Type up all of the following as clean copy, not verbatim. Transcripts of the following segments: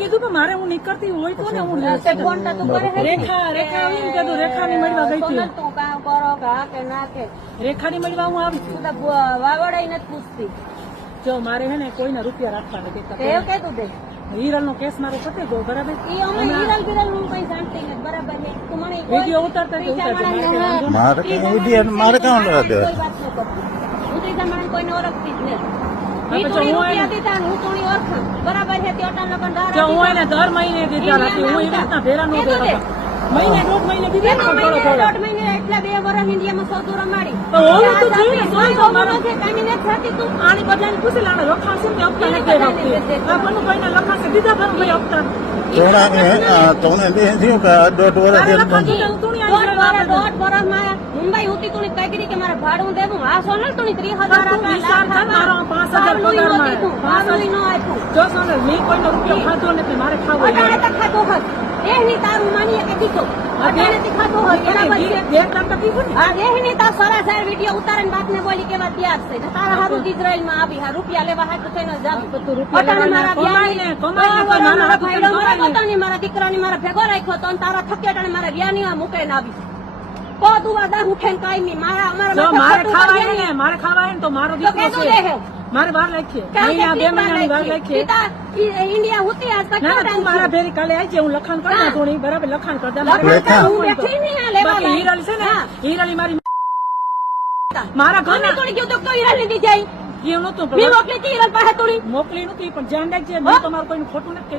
કીધું મારે હું નીકળતી હોય તો ને હું રેખાની મળવા ગઈ હતી. રેખાની મળવા હું આવી વાવડાઈ નથી પૂછતી. જો મારે હે ને કોઈને રૂપિયા રાખવા નથી. હિરલ નો કેસ મારો પતી ગયો બરાબર. વિડીયો ઉતારતા મારે કામ કોઈને ઓળખતી જ નથી. હું એને દર મહિને દીધા નથી. હું એવી રીતના ભેરા નો મહિને દોઢ મહિને દીધા. દોઢ મહિને એટલા 2 વર્ષ ઇન્ડિયામાં સૌદો રમાડી આની બધાને પૂછી લાડે લખાશે ને હપ્તા નથી રાખતી. આ કોઈનું કોઈને લખાશે દીધા ભર ભાઈ હપ્તા મુંબઈ ઉતી તું કઈ કરી કે મારે ભાડું દેવું. આ સોનલ તું 30,000 જો સોનલ મેં કોઈનો રૂપિયો ખાધો નથી. મારે ખાવો ખાધો હોત એની તારું માનીએ કે દીધો ખાધો હોય બરાબર છે. એની તાર સરાસર વિડીયો ઉતારીને બાતને બોલી કેવા ત્યાર છે. તારા હારું ઇઝરાયલ માં આવી રૂપિયા લેવા હાથ થઈને જાવ મારા દીકરાની મારા ભેગો રાખ્યો તો તારા થકેટાને મારા વ્યાની મૂકીને આવી. મારે ખાવા તો મારો દીકરો છે. મારે 12 લાખીએ 2 મહિનાની 12 લાખીએ ઇન્ડિયા હોતી મારા ભેરી કાલે આવી છે. હું લખાણ કરી નાખું બરાબર. લખાણ કરતા હિરાલી છે ને હિરાલી મારી મારા ઘર થોડી ગયું તો હિરાલી દી જાય મોકલી નથી પણ ધ્યાન રાખજે. તમારું કોઈ ખોટું નથી.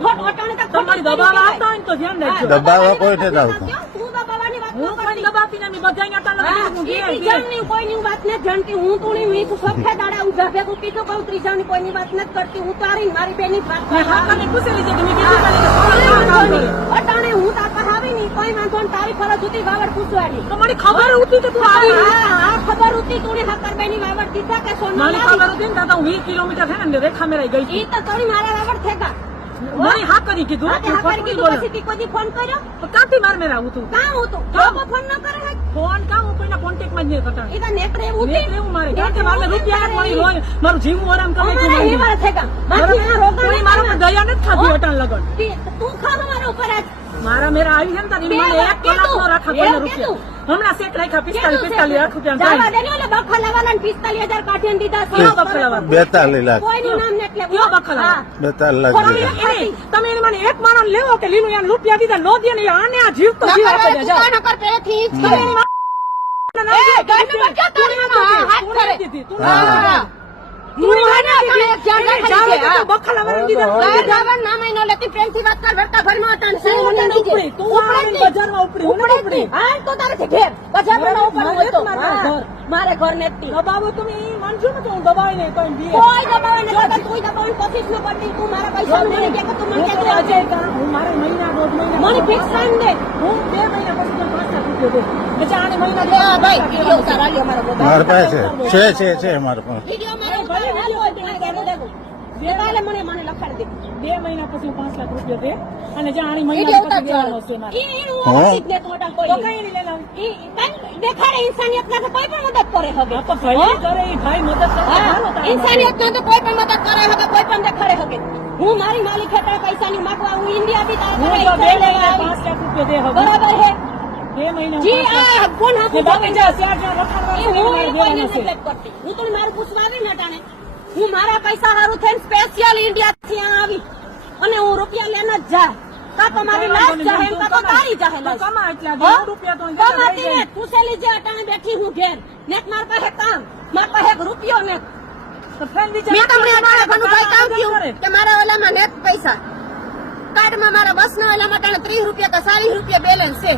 તમારી દબાવ આવતા હોય ને તો ધ્યાન રાખજો. દબાવવા કોઈ નથી આવતું. હું કોઈ દબાવતી નથી. કોઈની વાત નથી જાણતી. હું તું સફેદ દાડા ઉભા ભેગું કીધું કઉ ત્રીજાની કોઈની વાત નથી કરતી. હું તારી મારી બેની વાત પૂછેલી છે અટાણે હું તાર પાસે આવી નઈ કોઈ વાંધો તારી ફરજ હતી વાવડ પૂછવાની. તમારી ખબર હતી તો તું આવી. ખબર હતી તું હાકર બેની વાવડ દીધા કે સોના ખબર હતી ને દાદા. હું 20 કિલોમીટર છે ને રેખા મેરાઈ ગઈ. ઈ તો તારી મારા વાવડ થેગા મને હા કરી કીધું. કોઈ ફોન કર્યો કાંથી માર મેરા આવું તું કામ હતું ફોન ન કરે. ફોન કામ હું કોઈના કોન્ટેક્ટ માં જ નહીં કરતા. એ તો નેકરે એવું મારે મારે રૂપિયા મળી હોય મારું જીવવું આરામ કરે છે. મારા દયા નથી ખાધી અટાણ લગન તું ખાવ મારા ઉપર મારા મેરા આવી છે ને તારી મને 1 કલાક નો રાખા કોઈના રૂપિયા હમણાં સેટ રાખ્યા 45 લાખ રૂપિયા. 45,000 કાઢીને દીધા. 42 લાખ કોઈનું નામ ને એટલે 42 લાખ તમે એને મને એક માણસ લેવો કે લીલું યાર રૂપિયા દીધા નો દે ને આને આ જીવ તો જીવ આપે જા નકર પેલેથી મારે ઘર નથી દબાવો. તમે માનજો ને હું દબાવી નહીં કોઈ દબાવે નહીં. તું દબાવ કોશિશ ન કરતી. તું મારા પૈસા મને કે તું મને કે અજય હું મારે મહિના દોઢ મહિના મને ફિક્સ ટાઈમ દે. હું 2 મહિના પછી 5 લાખ રૂપિયા દે. પછી આને મહિના દે ભાઈ વિડિયો ઉતારા લે મારા પાસે છે મારા પાસે વિડિયો મારે ભલે હાલો દેવું દેવાલે મને લખાડી દે. 2 મહિના પછી 5 લાખ રૂપિયા દે અને જે આની મહિના પછી દેવાનો છે મારે. તો કઈ નહીં લેલા દેખાડે ઇન્સાનિયત ના કોઈ પણ મદદ કરે હવે તો ભાઈ કરે ભાઈ મદદ કરે. ઇન્સાનિયત ના તો કોઈ પણ મદદ કરે હવે કોઈ પણ દેખાડે હવે. હું મારી માલિક હેઠળ પૈસાની માંગવા હું ઇન્ડિયા બી તારા 5 લાખ રૂપિયા દે હવે બરાબર હે. 2 મહિના જી આ કોણ હતું બાકી જા રખાડવા હું તો મારું પૂછવા આવી ને ટાણે હું મારા પૈસા હારું થઈને સ્પેશિયલ ઇન્ડિયા થી આવી અને હું રૂપિયા લેના જ જા. કા તો મારી લાશ જાહે કા તો તારી જાહે લાશ. કમા એટલા રૂપિયા તો કમાતી ને પૂછેલી જે અટાણે બેઠી હું ઘેર નેક માર પાસે કામ માર પાસે રૂપિયો ને તો ફેન વિચાર મેં તમને અટાણે ઘણું કઈ કામ કર્યું કે મારા ઓલામાં નેટ પૈસા કાર્ડમાં મારા બસના ઓલામાં અટાણે 30 રૂપિયા કે 40 રૂપિયા બેલેન્સ છે.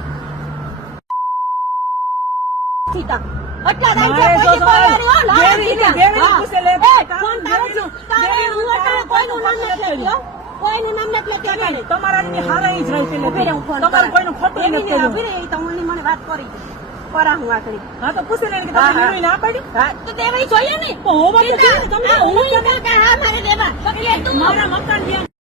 સીતા અટલા દાઈ છે કોઈ બોલવાની હો લાવી દીધા પૂછે લે ફોન તારો છું તારે હું અટાણે કોઈનું નામ નથી લેતો. કોઈનું નામ નથી લેતો. તમારા ની હારાઈ જ રહી છે. તમારું કોઈનું ખોટું નથી કર્યું. અભી તો હું મને વાત કરી પરા હું આકડી. હા તો પૂછી લે કે તમે નિર્ણય ના પાડ્યું. હા તો દેવાઈ જોઈએ ને. તો હોવા તો તમને હું કે હા મારે દેવા એટલે તું મારા મકાન